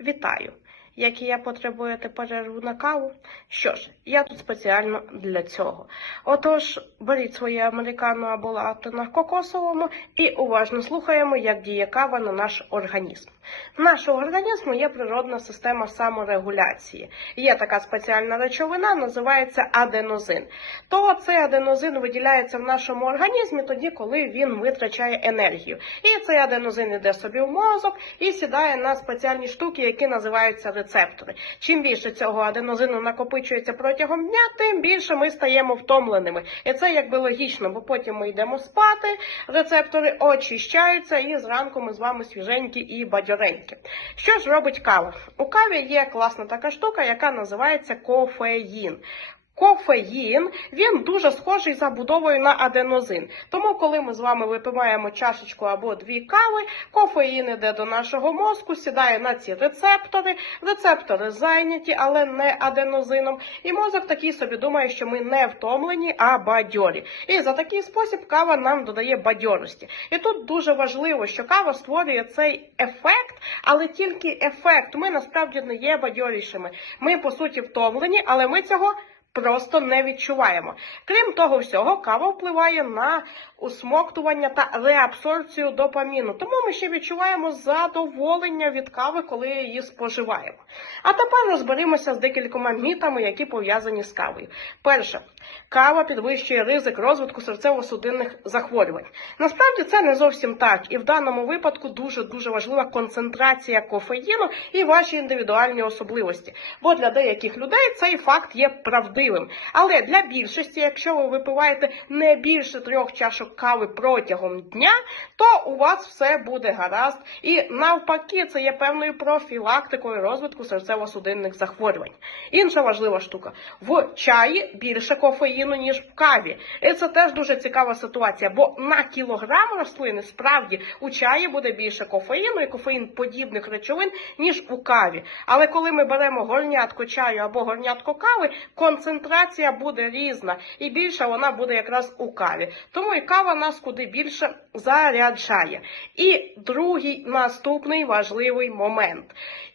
Вітаю! Як і я потребуєте перерву на каву? Що ж, я тут спеціально для цього. Отож, беріть своє американо або латте на кокосовому і уважно слухаємо, як діє кава на наш організм. В нашого організму є природна система саморегуляції. Є така спеціальна речовина, називається аденозин. То цей аденозин виділяється в нашому організмі тоді, коли він витрачає енергію. І цей аденозин іде собі в мозок і сідає на спеціальні штуки, які називаються рецептори. Чим більше цього аденозину накопичується протягом дня, тим більше ми стаємо втомленими. І це якби логічно, бо потім ми йдемо спати, рецептори очищаються, і зранку ми з вами свіженькі і бадьоренькі. Що ж робить кава? У каві є класна така штука, яка називається кофеїн. Кофеїн він дуже схожий за будовою на аденозин. Тому, коли ми з вами випиваємо чашечку або дві кави, кофеїн іде до нашого мозку, сідає на ці рецептори. Рецептори зайняті, але не аденозином. І мозок такий собі думає, що ми не втомлені, а бадьорі. І за такий спосіб кава нам додає бадьорості. І тут дуже важливо, що кава створює цей ефект, але тільки ефект. Ми насправді не є бадьорішими. Ми по суті втомлені, але ми цього. Просто не відчуваємо. Крім того всього, кава впливає на усмоктування та реабсорбцію допаміну. Тому ми ще відчуваємо задоволення від кави, коли її споживаємо. А тепер розберемося з декількома мітами, які пов'язані з кавою. Перше, кава підвищує ризик розвитку серцево-судинних захворювань. Насправді це не зовсім так, і в даному випадку дуже дуже важлива концентрація кофеїну і ваші індивідуальні особливості. Бо для деяких людей цей факт є правдивим. Але для більшості, якщо ви випиваєте не більше трьох чашок кави протягом дня, то у вас все буде гаразд. І навпаки, це є певною профілактикою розвитку серцево-судинних захворювань. Інша важлива штука: в чаї більше кофеїну, ніж в каві. І це теж дуже цікава ситуація, бо на кілограм рослини справді у чаї буде більше кофеїну і кофеїн подібних речовин, ніж у каві. Але коли ми беремо горнятко чаю або горнятко кави, концентрація буде різна, і більша вона буде якраз у каві. Тому і кава нас куди більше заряджає. І другий наступний важливий момент.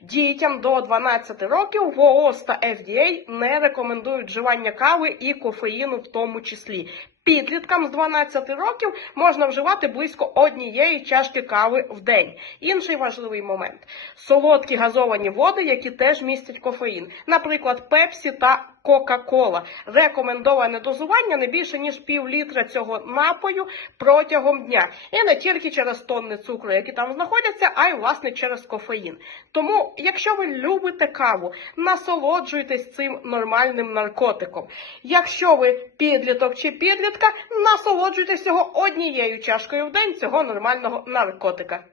Дітям до 12 років ВООЗ та FDA не рекомендують вживання кави і кофеїну в тому числі. Підліткам з 12 років можна вживати близько однієї чашки кави в день. Інший важливий момент: солодкі газовані води, які теж містять кофеїн, наприклад, пепсі та Кока-Кола. Рекомендоване дозування не більше ніж пів літра цього напою протягом дня. І не тільки через тонни цукру, які там знаходяться, а й власне через кофеїн. Тому, якщо ви любите каву, насолоджуйтесь цим нормальним наркотиком. Якщо ви підліток чи підлітка, насолоджуйтесь його однією чашкою в день цього нормального наркотика.